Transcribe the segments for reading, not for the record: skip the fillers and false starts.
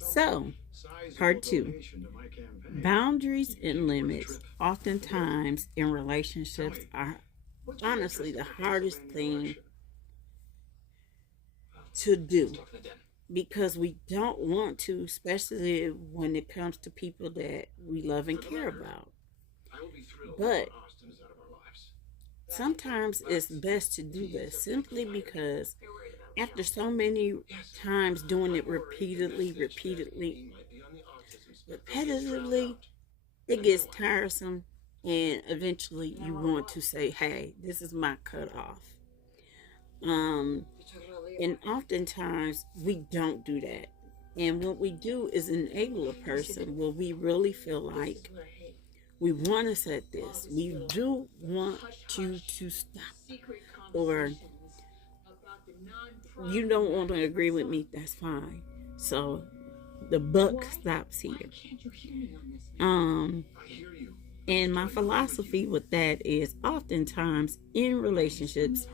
So, part two, boundaries and limits, oftentimes in relationships, are honestly the hardest thing to do because we don't want to, especially when it comes to people that we love and care about. But sometimes it's best to do this simply because after so many times doing it repetitively, it gets tiresome, and eventually you want to say, hey, this is my cutoff. Um, and oftentimes we don't do that. And what we do is enable a person where we really feel like we want to set this. We do want you to stop. Or you don't want to agree with me, that's fine. So the buck stops here. Um, and my philosophy with that is oftentimes in relationships,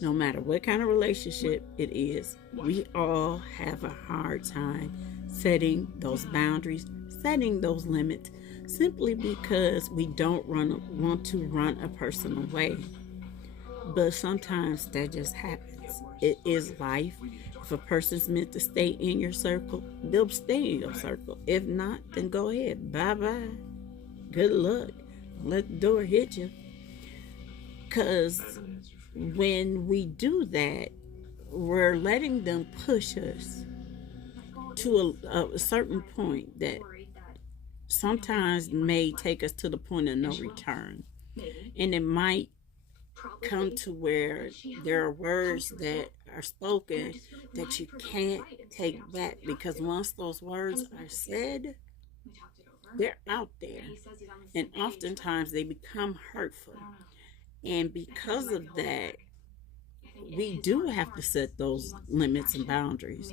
no matter what kind of relationship it is, we all have a hard time setting those boundaries, setting those limits, simply because we don't want to run a person away. But sometimes that just happens. It is life. If a person's meant to stay in your circle, they'll stay in your circle. If not, then go ahead. Bye bye. Good luck. Let the door hit you. Because when we do that, we're letting them push us to a certain point that sometimes may take us to the point of no return. And it might come to where there are words that are spoken that you can't take back because once those words are said, they're out there. And oftentimes they become hurtful. And because of that, we do have to set those limits and boundaries.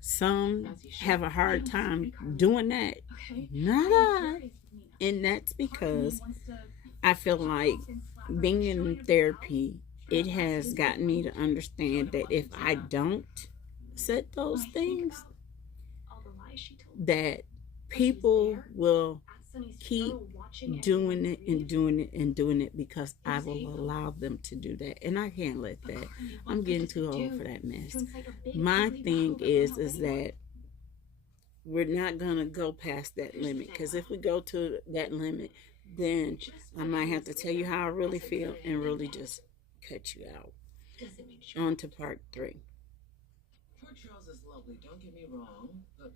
Some have a hard time doing that. Not I. And that's because I feel like being in therapy, it has gotten me to understand that if I don't set those things, that people will keep doing it and doing it and doing it because I will allow them to do that. And I can't let that. I'm getting too old for that mess. My thing is that we're not gonna go past that limit because if we go to that limit, then I might have to tell you how I really feel and really just cut you out. On to part three. Port Charles is lovely, don't get me wrong.